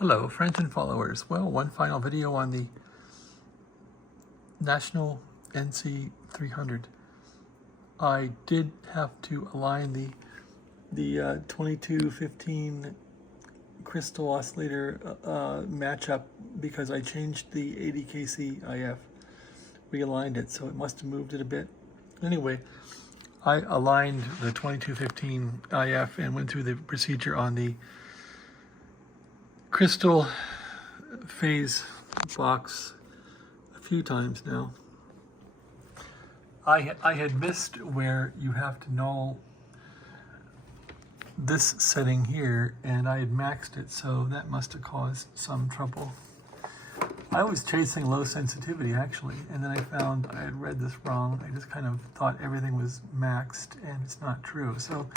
Hello, friends and followers. Well, one final video on the National NC 300. I did have to align the 2215 crystal oscillator matchup because I changed the 80 kC IF, realigned it, so it must have moved it a bit. Anyway, I aligned the 2215 IF and went through the procedure on the crystal phase box a few times now. I had missed where you have to null this setting here, and I had maxed it, so that must have caused some trouble. I was chasing low sensitivity actually, and then I found I had read this wrong. I just kind of thought everything was maxed, and it's not true. So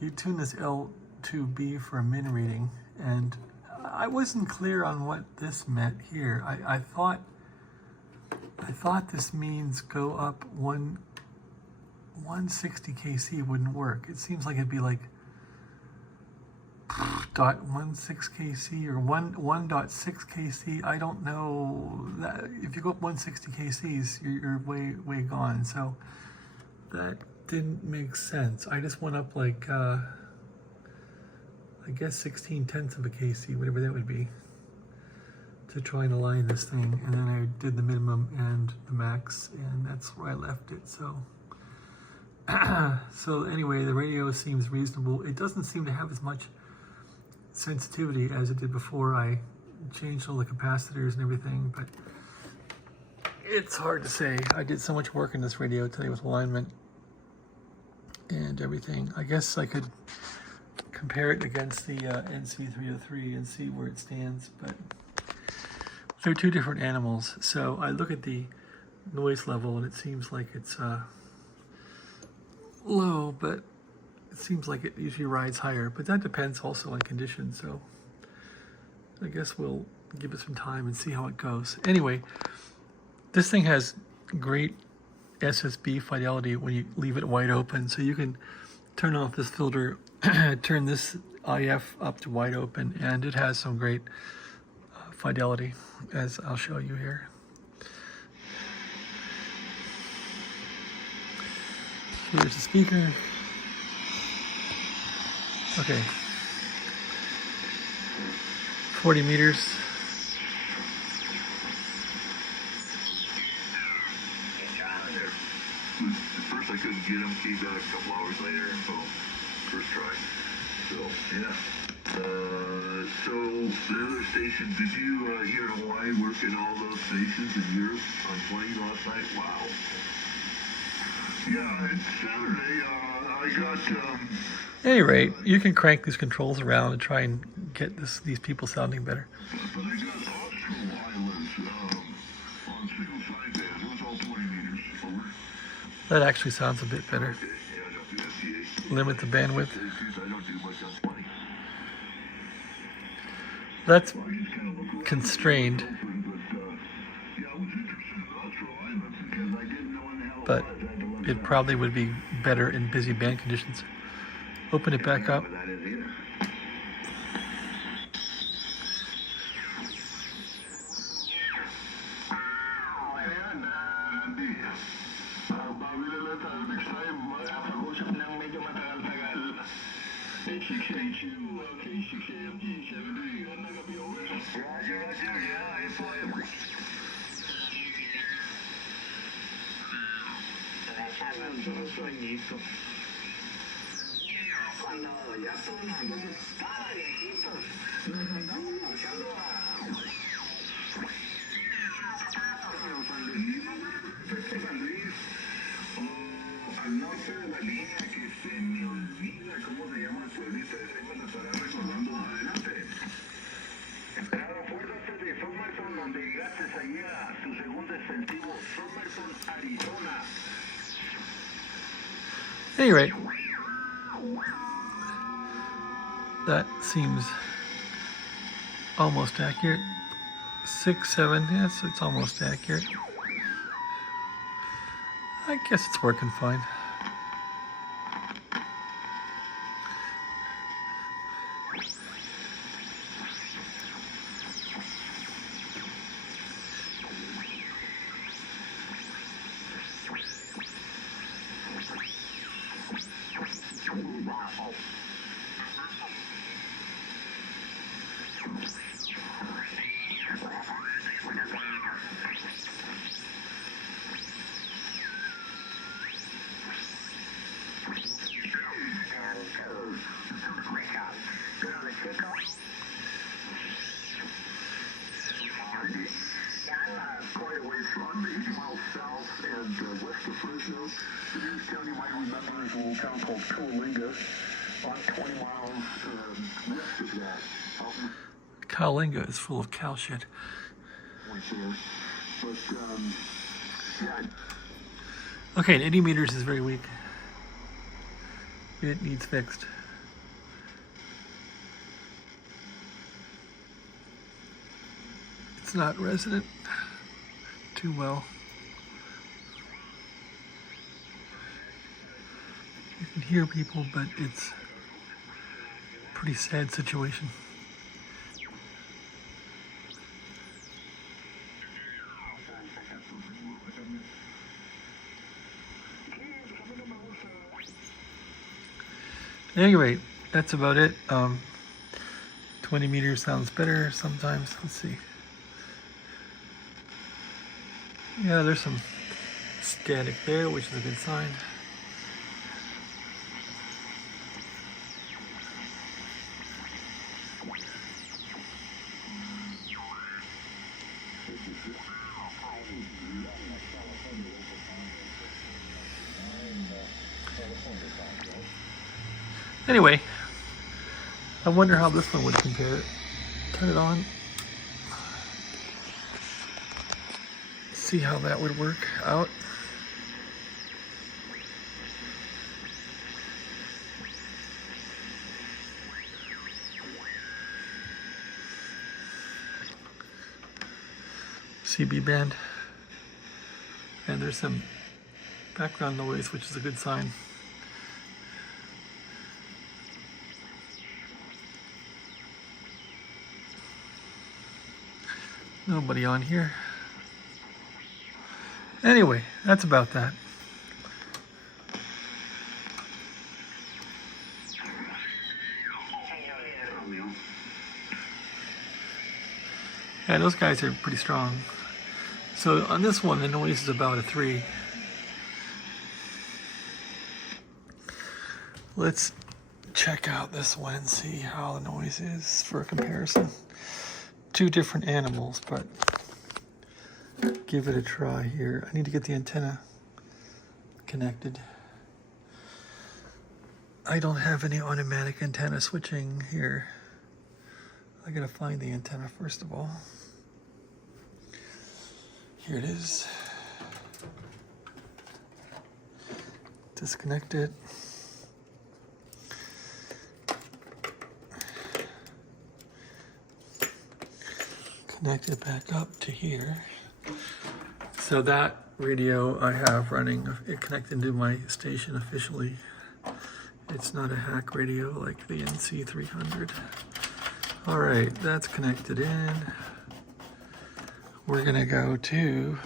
you tune this L2B for a min reading, and I wasn't clear on what this meant here. I thought this means go up 160 kC wouldn't work. It seems like it'd be like 0.16 kC or 1.6 kC. I don't know. That if you go up 160 kCs, you're way gone. So that didn't make sense. I just went up like I guess 16/10 of a kC, whatever that would be, to try and align this thing. And then I did the minimum and the max, and that's where I left it. So so anyway, the radio seems reasonable. It doesn't seem to have as much sensitivity as it did before I changed all the capacitors and everything, but it's hard to say. I did so much work in this radio today with alignment and everything. I guess I could compare it against the NC303 and see where it stands, but they're two different animals. So I look at the noise level and it seems like it's low, but it seems like it usually rides higher, but that depends also on conditions. So I guess we'll give it some time and see how it goes. Anyway, this thing has great SSB fidelity when you leave it wide open, so you can turn off this filter, turn this IF up to wide open, and it has some great fidelity, as I'll show you here. Here's the speaker. Okay, 40 meters. At first I couldn't get him, feedback a couple hours later, so first try. So, yeah. So, the other station, did you here in Hawaii work in all those stations in Europe on 20 last night? Wow. Yeah, it's Saturday. I got... At any rate, you can crank these controls around and try and get these people sounding better. But I got offshore islands on single sideband. It was all 20 meters. Over. That actually sounds a bit better. Okay. Yeah, I don't do SCA. Limit the bandwidth. I don't do much on 20. That's constrained, but it probably would be better in busy band conditions. Open it back up. Al norte de la línea que se me olvida cómo se llama el pueblito ese, me lo estará recordando más adelante. Acuérdate de Somerton, donde llegaste allí a tu segundo efectivo, Somerton, Arizona. At any rate, that seems almost accurate. 6, 7, yes, it's almost accurate. I guess it's working fine. Quite a ways from 80 miles south and west of Fresno. The nearest town you might remember is a little town called Coil, about 20 miles west of that. Coalinga is full of cow shit. But, yeah. Okay, and 80 meters is very weak. It needs fixed. It's not resonant too well. You can hear people, but it's a pretty sad situation. At any rate, that's about it. 20 meters sounds better sometimes. Let's see. Yeah, there's some static there, which is a good sign. Anyway, I wonder how this one would compare. Turn it on. See how that would work out. CB band. And there's some background noise, which is a good sign. Nobody on here. Anyway, that's about that. Yeah, those guys are pretty strong. So on this one, the noise is about a 3. Let's check out this one and see how the noise is for a comparison. 2 different animals, but give it a try here. I need to get the antenna connected. I don't have any automatic antenna switching here. I gotta find the antenna first of all. Here it is. Disconnect it. Connect it back up to here. So that radio I have running, it connected to my station officially. It's not a hack radio like the NC300. All right, that's connected in. We're gonna go to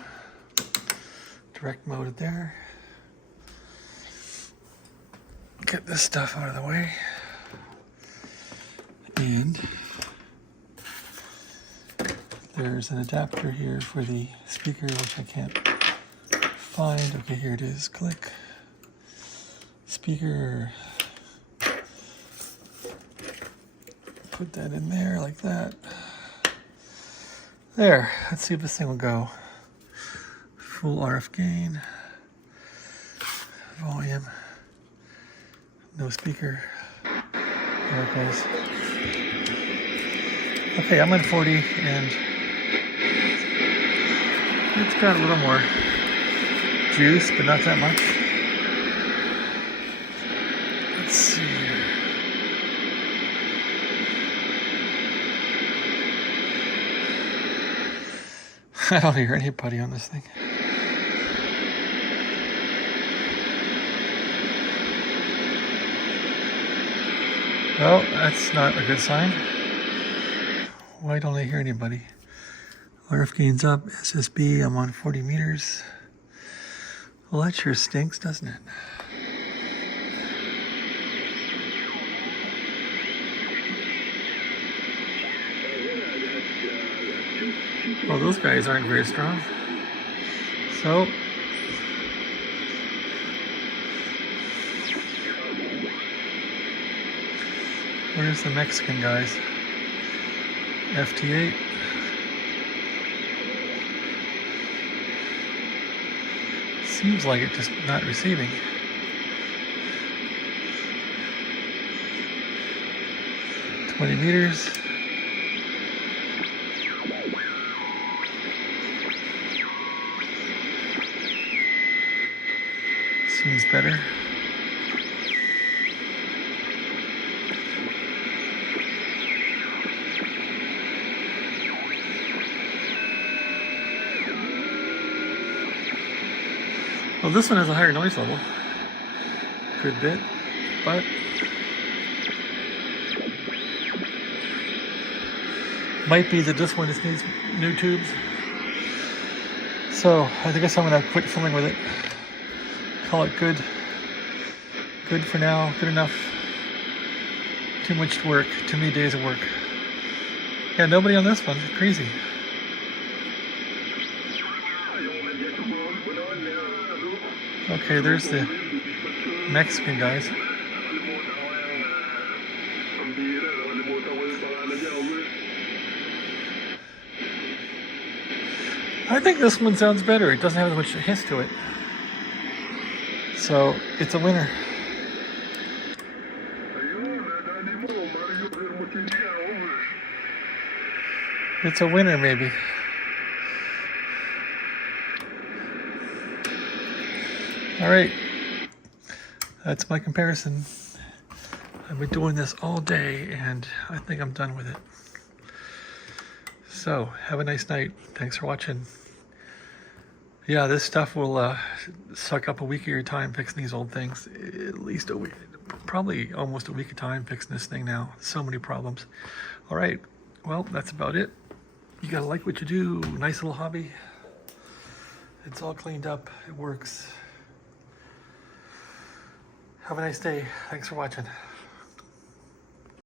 direct mode there. Get this stuff out of the way. And there's an adapter here for the speaker, which I can't find. Okay, here it is. Click. Speaker. Put that in there like that. There. Let's see if this thing will go. Full RF gain. Volume. No speaker. There it goes. Okay, I'm at 40 and it's got a little more juice, but not that much. Let's see here. I don't hear anybody on this thing. Well, that's not a good sign. Why don't I hear anybody? RF gain's up, SSB, I'm on 40 meters. Well, that sure stinks, doesn't it? Well, those guys aren't very strong. So, Where's the Mexican guys? FT8. Seems like it just not receiving. $20 meters. Seems better. Well, this one has a higher noise level. Good bit, but might be that this one just needs new tubes. So I guess I'm gonna quit filming with it. Call it good. Good for now, good enough. Too much work, too many days of work. Yeah, nobody on this one, crazy. Okay, there's the Mexican guys. I think this one sounds better. It doesn't have as much hiss to it. So, it's a winner. It's a winner, maybe. All right, that's my comparison. I've been doing this all day and I think I'm done with it. So, have a nice night. Thanks for watching. Yeah, this stuff will suck up a week of your time fixing these old things. At least a week, probably almost a week of time fixing this thing now. So many problems. All right, well, that's about it. You gotta like what you do. Nice little hobby. It's all cleaned up. It works. Have a nice day. Thanks for watching.